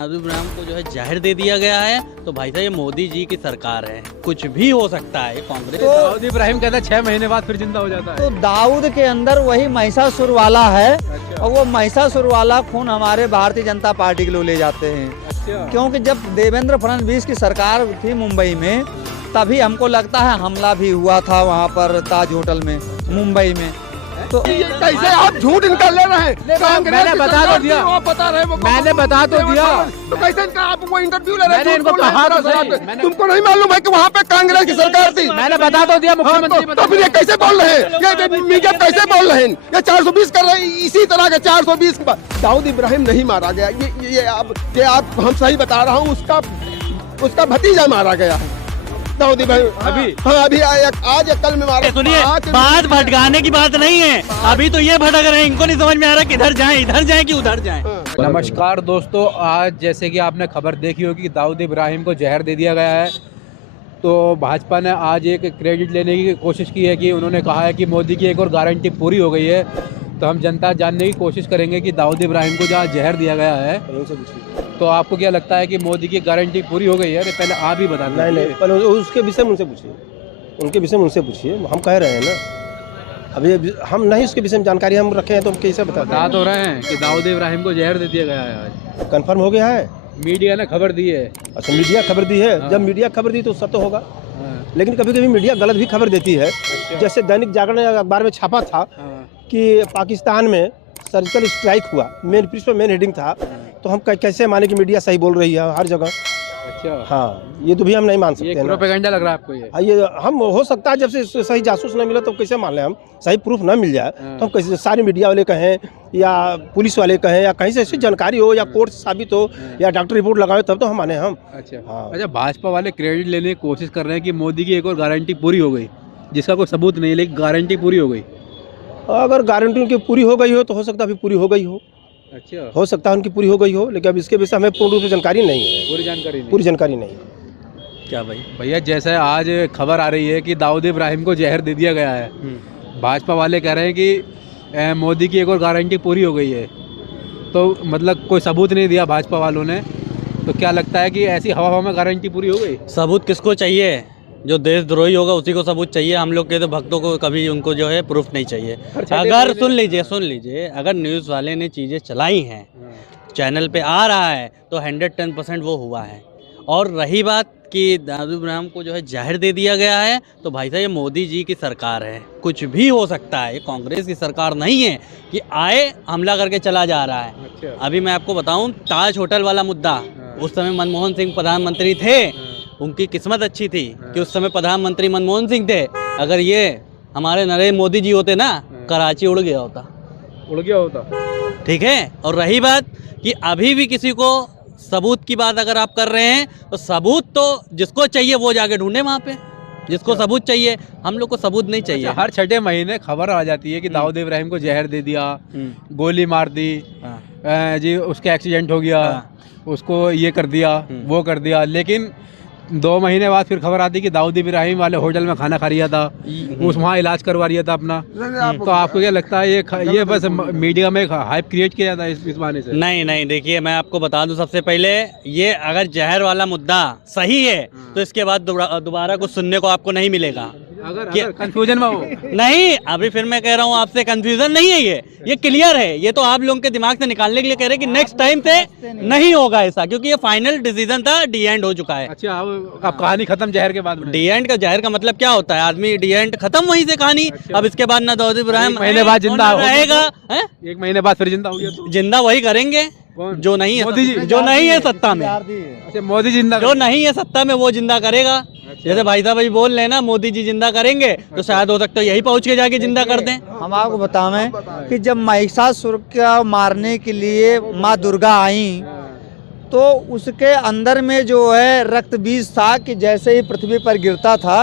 इब्राहिम को जो है जहर दे दिया गया है। तो भाई साहब ये मोदी जी की सरकार है, कुछ भी हो सकता है। कांग्रेस दाऊद इब्राहिम कहता है 6 महीने बाद फिर जिंदा हो जाता है। तो दाऊद के अंदर वही महिषासुर वाला है। अच्छा। और वो महिषासुर वाला खून हमारे भारतीय जनता पार्टी के लोग ले जाते हैं। अच्छा। क्योंकि जब देवेंद्र फडणवीस की सरकार थी मुंबई में, तभी हमको लगता है हमला भी हुआ था वहाँ पर ताज होटल में मुंबई में। तो कैसे आप झूठ इनका ले रहे हैं? मैंने बता तो दिया, मैंने बता तो दिया। तो कैसे इनका आप वो इंटरव्यू ले रहे हैं? मैंने इनको कहा तो सही। तुमको नहीं मालूम है कि वहाँ पे कांग्रेस की सरकार थी? मैंने बता तो दिया, मुख्यमंत्री तो फिर ये कैसे बोल रहे हैं? ये मीडिया कैसे बोल रहे हैं? ये 420 कर रहे हैं, इसी तरह के 420 के बाद दाऊद इब्राहिम नहीं मारा गया। ये आप हम सही बता रहा हूँ, उसका भतीजा मारा गया है। दाऊद इब्राहिम अभी आज या कल में मारा। सुनिए, बात भटकाने की बात नहीं है। अभी तो ये भटक रहे हैं, इनको नहीं समझ में आ रहा किधर जाएं, इधर जाएं कि उधर जाएं। नमस्कार दोस्तों, आज जैसे कि आपने खबर देखी होगी, दाऊद इब्राहिम को जहर दे दिया गया है। तो भाजपा ने आज एक क्रेडिट लेने की कोशिश की है कि उन्होंने कहा है कि मोदी की एक और गारंटी पूरी हो गई है। तो हम जनता जानने की कोशिश करेंगे कि दाऊद इब्राहिम को जहाँ जहर दिया गया है, तो आपको क्या लगता है कि मोदी की गारंटी पूरी हो गई है? अरे पहले आप ही बता दें। नहीं, पहले उसके विषय में उनसे पूछिए, उनके विषय में उनसे पूछिए। हम कह रहे हैं ना, अभी हम नहीं उसके विषय में जानकारी हम रखे हैं, तो हम कैसे बता तो रहे हैं कि दाऊद इब्राहिम को जहर दे दिया गया है। आज कंफर्म हो गया है, मीडिया ने खबर दी है। अच्छा, मीडिया खबर दी है। जब मीडिया खबर दी तो सत्य होगा, लेकिन कभी कभी मीडिया गलत भी खबर देती है। जैसे दैनिक जागरण ने अखबार में छापा था कि पाकिस्तान में सर्जिकल स्ट्राइक हुआ, मेन पृष्ठ पर मेन हेडिंग था। तो हम कैसे माने कि मीडिया सही बोल रही है हर जगह? अच्छा, हाँ, ये तो भी हम नहीं मान सकते। ये प्रोपेगेंडा लग रहा है आपको? ये हम हो सकता है जब से सही जासूस न मिला तो कैसे मान लें हम? सही प्रूफ ना मिल जाए तो हम कैसे? सारे मीडिया वाले कहें या पुलिस वाले कहें या कहीं से ऐसी जानकारी हो या कोर्ट से साबित हो या डॉक्टर रिपोर्ट लगाए, तब तो हम माने हम। अच्छा। हाँ। अच्छा, भाजपा वाले क्रेडिट लेने की कोशिश कर रहे हैं कि मोदी की एक और गारंटी पूरी हो गई, जिसका कोई सबूत नहीं है, लेकिन गारंटी पूरी हो गई। अगर गारंटी उनकी पूरी हो गई हो तो हो सकता है अभी पूरी हो गई हो। अच्छा, हो सकता है उनकी पूरी हो गई हो, लेकिन अब इसके विषय हमें पूर्ण रूप से जानकारी नहीं है। पूरी जानकारी नहीं है। क्या भाई? भैया, जैसे आज खबर आ रही है कि दाऊद इब्राहिम को जहर दे दिया गया है, भाजपा वाले कह रहे हैं कि मोदी की एक और गारंटी पूरी हो गई है। तो मतलब कोई सबूत नहीं दिया भाजपा वालों ने, तो क्या लगता है कि ऐसी हवा में गारंटी पूरी हो गई? सबूत किसको चाहिए? जो देशद्रोही होगा उसी को सबूत चाहिए। हम लोग के तो भक्तों को कभी उनको जो है प्रूफ नहीं चाहिए। अगर सुन लीजिए, अगर न्यूज़ वाले ने चीज़ें चलाई हैं, चैनल पे आ रहा है, तो 110% वो हुआ है। और रही बात कि दाऊद इब्राहिम को जो है जहर दे दिया गया है, तो भाई साहब ये मोदी जी की सरकार है, कुछ भी हो सकता है। कांग्रेस की सरकार नहीं है कि आए हमला करके चला जा रहा है। अच्छा। अभी मैं आपको बताऊं, ताज होटल वाला मुद्दा, उस समय मनमोहन सिंह प्रधानमंत्री थे। उनकी किस्मत अच्छी थी कि उस समय प्रधानमंत्री मनमोहन सिंह थे। अगर ये हमारे नरेंद्र मोदी जी होते ना, कराची उड़ गया होता। ठीक है। और रही बात कि अभी भी किसी को सबूत की बात अगर आप कर रहे हैं, तो सबूत तो जिसको चाहिए वो जाके ढूंढे वहाँ पे, जिसको सबूत चाहिए। हम लोग को सबूत नहीं चाहिए। अच्छा, हर 6 महीने खबर आ जाती है कि दाऊद इब्राहिम को जहर दे दिया, गोली मार दी, जी उसका एक्सीडेंट हो गया, उसको ये कर दिया, वो कर दिया। लेकिन 2 महीने बाद फिर खबर आती कि दाऊद इब्राहिम वाले होटल में खाना खा रहा था, उस वहाँ इलाज करवा रहा था अपना। तो आपको क्या लगता है ये बस मीडिया में हाइप क्रिएट किया जाता है इस बहाने से? नहीं, देखिए मैं आपको बता दूं, सबसे पहले ये अगर जहर वाला मुद्दा सही है तो इसके बाद दोबारा कुछ सुनने को आपको नहीं मिलेगा। अगर कंफ्यूजन में हो नहीं, अभी फिर मैं कह रहा हूँ आपसे, कंफ्यूजन नहीं है, ये क्लियर है। ये तो आप लोगों के दिमाग से निकालने के लिए कह रहे हैं कि नेक्स्ट टाइम से नहीं होगा ऐसा, क्योंकि ये फाइनल डिसीजन था, डी एंड हो चुका है। अच्छा, अब कहानी खत्म जहर के बाद में? डी एंड का जहर का मतलब क्या होता है? आदमी डी एंड खत्म, वहीं से कहानी। अच्छा। अब इसके बाद ना दाऊद इब्राहिम महीने बाद जिंदा रहेगा, 1 महीने बाद फिर जिंदा हो गया तो जिंदा वही करेंगे जो नहीं है मोदी जी, जो नहीं है सत्ता में। अच्छा, मोदी जिंदा जो नहीं है सत्ता में वो जिंदा करेगा। जैसे भाई साहब अभी बोल रहे हैं ना, मोदी जी जिंदा करेंगे, तो शायद हो सकता है यही पहुंच के जाके जिंदा कर दें। हम आपको बतावें कि जब महिषासुर को मारने के लिए माँ दुर्गा आई, तो उसके अंदर में जो है रक्त बीज था कि जैसे ही पृथ्वी पर गिरता था,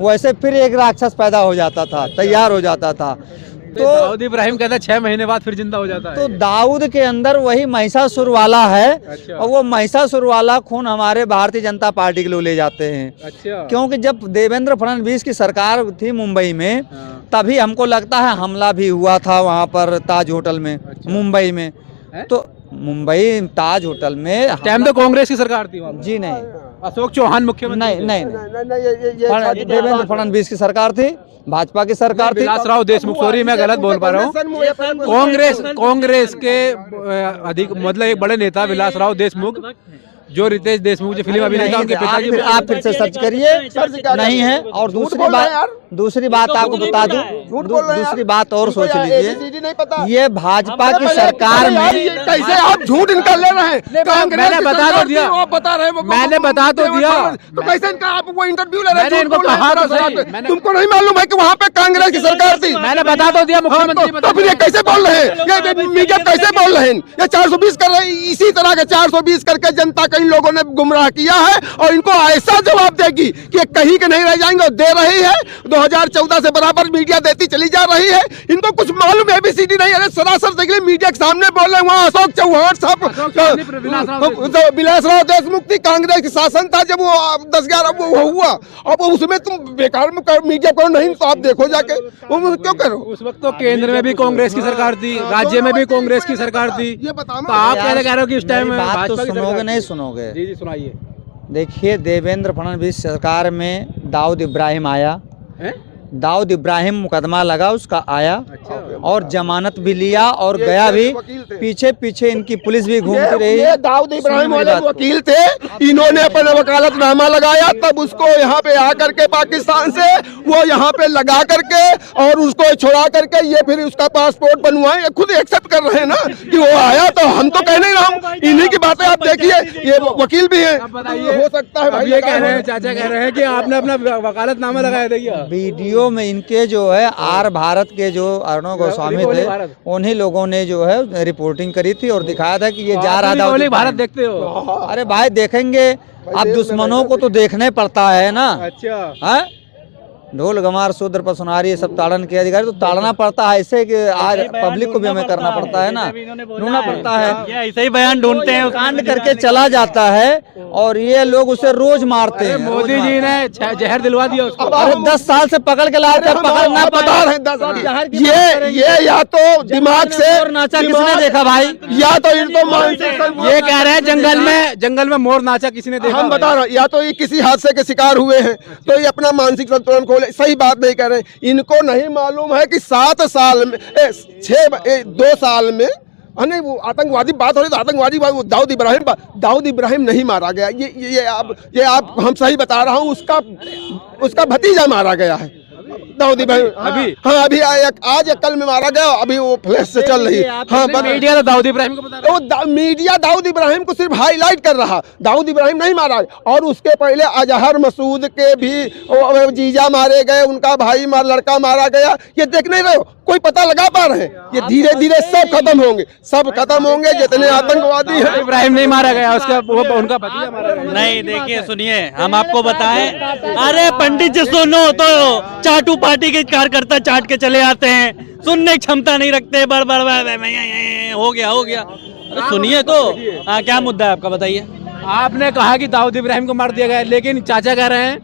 वैसे फिर एक राक्षस पैदा हो जाता था, तैयार हो जाता था। तो दाऊद इब्राहिम कहता है 6 महीने बाद फिर जिंदा हो जाता है। तो दाऊद के अंदर वही महिषासुर वाला है। अच्छा। और वो महिषासुर वाला खून हमारे भारतीय जनता पार्टी के लोग ले जाते हैं। अच्छा। क्योंकि जब देवेंद्र फडणवीस की सरकार थी मुंबई में, तभी हमको लगता है हमला भी हुआ था वहाँ पर ताज होटल में। अच्छा। मुंबई में। तो मुंबई ताज होटल में टाइम तो कांग्रेस की सरकार थी वहाँ पे। जी नहीं अशोक चौहान मुख्यमंत्री नहीं थे। नहीं नहीं, देवेंद्र फडणवीस की सरकार थी, भाजपा की सरकार थी। विलासराव देशमुख, सॉरी मैं गलत बोल पा रहा हूँ। कांग्रेस के अधिक मतलब एक बड़े नेता विलासराव देशमुख, जो रितेश देशमुख जो फिल्म अभिनेता उनके पिताजी। आप फिर से सर्च करिए, नहीं है। और दूसरी बात आपको बता दूं, दूसरी बात और सोच लीजिए, नहीं पता ये भाजपा की सरकार में कैसे आप झूठ इनका ले रहे हैं। कांग्रेस मैंने की बता तो सरकार दिया। थी, वो बता रहे हैं, मैंने बता तो दिया। तो कैसे इनका आप वो इंटरव्यू ले रहे हैं, मैंने झूठ इनको बोल रहे हैं कहा तो पूरा सही। साथ। तुमको नहीं मालूम है कि वहाँ पे कांग्रेस की सरकार थी। मैंने बता तो दिया मुख्यमंत्री। तो फिर ये कैसे बोल रहे हैं, ये मीडिया कैसे बोल रहे हैं। ये 420 कर रहे हैं, इसी तरह के 420 करके जनता कई लोगों ने गुमराह किया है, और इनको ऐसा जवाब देगी कि कहीं के नहीं रह जाएंगे। और दे रही है 2014 से बराबर मीडिया देती चली जा रही है। इनको कुछ मालूम ABCD नहीं। अरे सरासर देख ले, मीडिया के सामने बोल रहे हैं। वहाँ अशोक चौहान साहब, विलासराव देशमुख थी, कांग्रेस की शासन था जब वो 10-11 वो हुआ। अब उसमें तुम बेकार में मीडिया करो नहीं, तो आप देखो जाके वो क्यों करो। उस वक्त तो केंद्र में भी कांग्रेस की सरकार थी, राज्य में भी कांग्रेस की सरकार थी। ये बताओ तो आप कैसे कह रहे हो कि इस टाइम मेरी बात तो भाजपा की सुनोगे सरकार नहीं थी? सुनोगे। जी सुनाइए। देखिए, देवेंद्र फडणवीस सरकार में दाऊद इब्राहिम आया, हैं? दाऊद इब्राहिम मुकदमा लगा, उसका आया अच्छा। और जमानत भी लिया और गया भी। पीछे पीछे इनकी पुलिस भी घूमती रही। ये दाऊद इब्राहिम मेरी वाले बात को। वकील थे, इन्होंने अपना वकालतनामा लगाया, तब उसको यहाँ पे आकर के पाकिस्तान से वो यहाँ पे लगा करके और उसको छोड़ा करके ये फिर उसका पासपोर्ट बनवाए। ये खुद एक्सेप्ट कर रहे हैं ना कि वो आया, तो हम तो कह नहीं रहा हूँ, इन्हीं की बातें आप देखिए। ये वकील भी है, अब बताइए, हो सकता है अब भाई ये कह रहे हैं, चाचा कह रहे हैं कि आपने अपना वकालतनामा लगाया था क्या? वीडियो में इनके जो है आर भारत के जो अर्णव गोस्वामी रिपब्लिक थे, भारत। उन्हीं लोगों ने जो है रिपोर्टिंग करी थी और दिखाया था कि ये जा रहा था। रिपब्लिक भारत देखते हो? अरे भाई देखेंगे, अब दुश्मनों को तो देखने पड़ता है ना। अच्छा। है ढोल गमार शूद्र पर सुनारी, ये सब ताड़न के अधिकारी, तो ताड़ना पड़ता है ऐसे कि आज पब्लिक को भी हमें करना पड़ता है ना, ढूंढना पड़ता है। ये ऐसे ही बयान ढूंढते हैं। कांड करके चला जाता है और ये लोग उसे रोज मारते हैं। मोदी जी ने जहर दिलवा दिया उसको। अरे 10 साल से पकड़ के लाए थे, पकड़ना बता रहे हैं ये या तो दिमाग से और नाचा किसने देखा भाई? या तो इनको मानसिक ये कह रहे हैं जंगल में मोर नाचा किसी ने देखा? हम बता रहे हैं, या तो ये किसी हादसे के शिकार हुए हैं, तो ये अपना मानसिक संतुलन खो ले। सही बात नहीं कह रहे हैं। इनको नहीं मालूम है कि 7 साल में 2 साल में नहीं, वो आतंकवादी बात हो रही, तो आतंकवादी बात, वो दाऊद इब्राहिम नहीं मारा गया। ये आप हम सही बता रहा हूँ, उसका भतीजा मारा गया है। दाऊद इब्राहिम अभी? हाँ, अभी आज या कल में मारा गया। अभी वो फ्लैश से चल रही है। हाँ, मीडिया तो दाऊद इब्राहिम को बता रहा है। मीडिया दाऊद इब्राहिम को सिर्फ हाईलाइट कर रहा, दाऊद इब्राहिम नहीं मारा। और उसके पहले अजहर मसूद के भी जीजा मारे गए, उनका भाई लड़का मारा गया। ये देख नहीं रहे हो, कोई पता लगा पा रहे हैं? ये धीरे धीरे सब खत्म होंगे जितने आतंकवादी हैं। इब्राहिम नहीं मारा गया, उनका भतीजा मारा गया। नहीं, देखिए सुनिए, हम आपको बताएं। अरे पंडित जी सुनो तो, चाटू पार्टी के कार्यकर्ता चाट के चले आते हैं, सुनने की क्षमता नहीं रखते। बड़ हो गया। अरे सुनिए तो। हाँ, क्या मुद्दा है आपका, बताइए। आपने कहा कि दाऊद इब्राहिम को मार दिया गया, लेकिन चाचा कह रहे हैं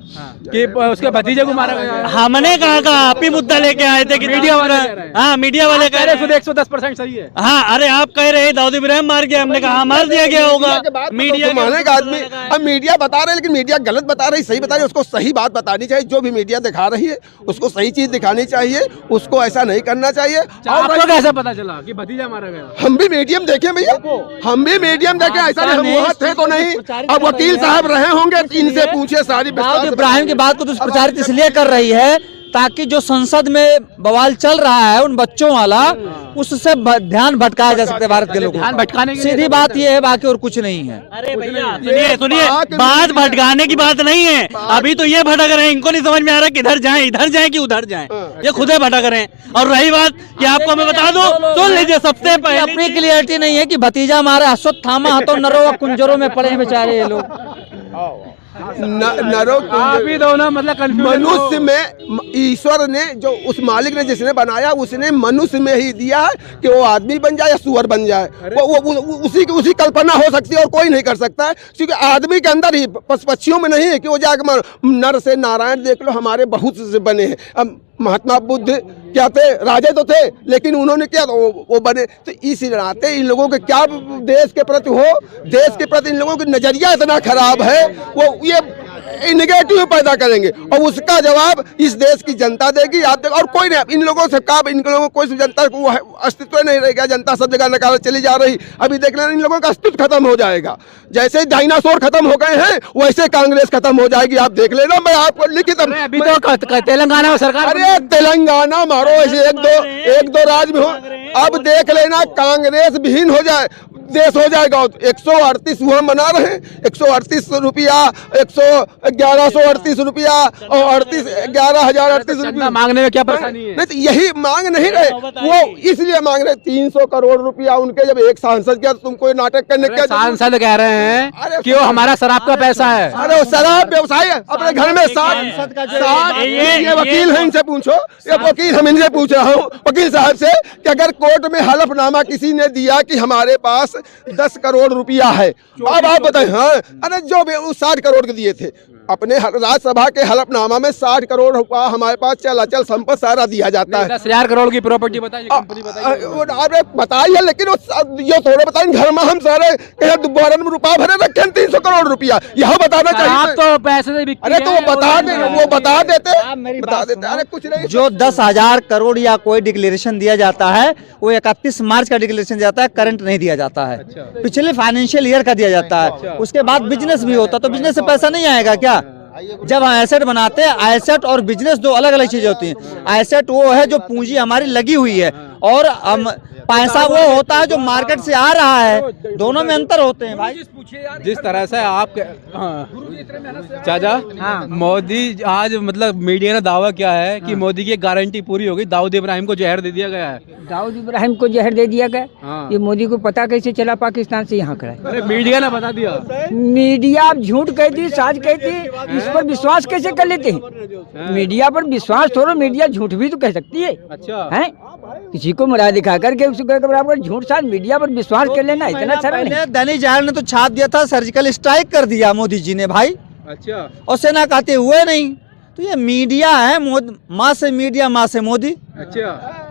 कि उसके भतीजे को मारा गया। हमने कहा आप ही मुद्दा लेके आए थे कि मीडिया वाले कह रहे हैं। हाँ, मीडिया वाले कह रहे हैं 110% सही है। हाँ, अरे आप कह रहे हैं दाऊद इब्राहिम मार गया, हमने कहा मार दिया गया होगा। मीडिया मानेगा आदमी। अब मीडिया बता रहे, लेकिन मीडिया गलत बता रही, सही बता रही। उसको सही बात बतानी चाहिए। जो भी मीडिया दिखा रही है उसको सही चीज दिखानी चाहिए, उसको ऐसा नहीं करना चाहिए। आपको कैसे पता चला कि भतीजा मारा गया? हम भी मीडियम देखे भैया, हम भी मीडियम देखे। ऐसा नहीं हम वहाँ थे तो नहीं। अब वकील साहब रहे होंगे, इनसे पूछे सारी। दाऊद इब्राहिम की बात को दुष्प्रचारित इसलिए कर रही है ताकि जो संसद में बवाल चल रहा है उन बच्चों वाला, उससे ध्यान भटकाया जा सकता है भारत के लोगों ध्यान भटकाने की सीधी बात ये है, बाकी और कुछ नहीं है। अरे भैया सुनिए, बात भटकाने की बात नहीं है। अभी तो ये भटक रहे हैं, इनको नहीं समझ में आ रहा किधर जाएं, इधर जाएं कि उधर जाएं। ये खुद ही भटक रहे हैं। और रही बात कि आपको मैं बता दूं, सुन लीजिए, सबसे पहले अपनी क्लियरिटी नहीं है कि भतीजा मारा, अश्वत्थामा तो नरो कुंजरों में पड़े हैं बेचारे ये लोग। नरो आप ही दोनों मतलब मनुष्य में ईश्वर ने, जो उस मालिक ने जिसने बनाया, उसने मनुष्य में ही दिया है कि वो आदमी बन जाए या सुअर बन जाए। वो उसी कल्पना हो सकती है और कोई नहीं कर सकता है, क्योंकि आदमी के अंदर ही, पक्षियों में नहीं है कि वो जाकर नर से नारायण देख लो, हमारे बहुत से बने हैं। अब महात्मा बुद्ध क्या थे, राजे तो थे, लेकिन उन्होंने क्या वो बने। तो इस नाते इन लोगों के क्या देश के प्रति देश के प्रति इन लोगों की नजरिया इतना खराब है, वो ये निगेटिव पैदा करेंगे और उसका जवाब इस देश की जनता देगी। आप देखो, और कोई नहीं, इन लोगों से इन लोगों को कोई जनता को अस्तित्व नहीं रहेगा। जनता सब जगह नकारा चली जा रही। अभी देख लेना, इन लोगों का अस्तित्व खत्म हो जाएगा। जैसे डायनासोर खत्म हो गए हैं वैसे कांग्रेस खत्म हो जाएगी। आप देख लेना, मैं आपको लिखित अभी तो तेलंगाना में सरकार, अरे तेलंगाना मारो, ऐसे एक दो राज्य में हो। अब देख लेना, कांग्रेस विहीन हो जाए, देश हो जाएगा। 138 वो हम बना रहे हैं, 138 रुपया, 1138 रुपया और 11,038 रुपया मांगने में क्या परेशानी है? नहीं तो यही मांग नहीं रहे, वो इसलिए मांग रहे 300 करोड़ रुपया उनके। जब एक सांसद क्या तुम कोई नाटक करने क्या, सांसद कह रहे हैं कि वो हमारा शराब का पैसा है। अरे वो शराब व्यवसाय है, अपने घर में ये वकील है, इनसे पूछो, ये वकील, हम इनसे पूछ रहा हूँ वकील साहब से कि अगर कोर्ट में हलफनामा किसी ने दिया कि हमारे पास 10 करोड़ रुपया है, अब आप बताएं। हाँ, अरे जो भी 60 करोड़ के दिए थे अपने राज्यसभा के हलफनामा में 60 करोड़ रुपया हमारे पास चल अचल संपत्ति सारा दिया जाता है। 10,000 करोड़ की प्रॉपर्टी बताइए, कंपनी बताइए। अरे बताइए, लेकिन ये थोड़े बताएं, घर में हम सारे दोबारा में रुपया भरे रखे 300 करोड़ रुपया, यह बताना चाहिए। तो पैसे से अरे तो वो बता देते। अरे कुछ नहीं, जो 10,000 करोड़ या कोई डिक्लेरेशन दिया जाता है वो 31 मार्च का डिक्लेरेशन दिया जाता है, करंट नहीं दिया जाता है। पिछले फाइनेंशियल ईयर का दिया जाता है। उसके बाद बिजनेस भी होता, तो बिजनेस से पैसा नहीं आएगा क्या? जब एसेट बनाते हैं, एसेट और बिजनेस दो अलग अलग चीजें होती हैं। एसेट वो है जो पूंजी हमारी लगी हुई है, और पैसा वो होता है जो मार्केट से आ रहा है। दोनों में अंतर होते हैं भाई। जिस तरह से आप चाचा, मोदी आज मतलब मीडिया ने दावा किया है कि मोदी की गारंटी पूरी होगी, दाऊद इब्राहिम को जहर दे दिया गया है। दाऊद इब्राहिम को जहर दे दिया गया, ये मोदी को पता कैसे चला पाकिस्तान से यहाँ खड़ा है? अरे मीडिया ने बता दिया। मीडिया झूठ कहती, साज कहती, इस पर विश्वास कैसे कर लेते हैं? मीडिया पर विश्वास थोड़ा, मीडिया झूठ भी तो कह सकती है। अच्छा है, किसी को मुरा दिखा करके उसके बराबर झूठ साज मीडिया पर विश्वास कर लेना इतना सरल नहीं। दैनिक जागरण ने तो छाप दिया था, सर्जिकल स्ट्राइक कर दिया मोदी जी ने भाई। अच्छा, और सेना कहते हुए नहीं। तो ये मीडिया है, माँ से मीडिया, माँ से मोदी। अच्छा।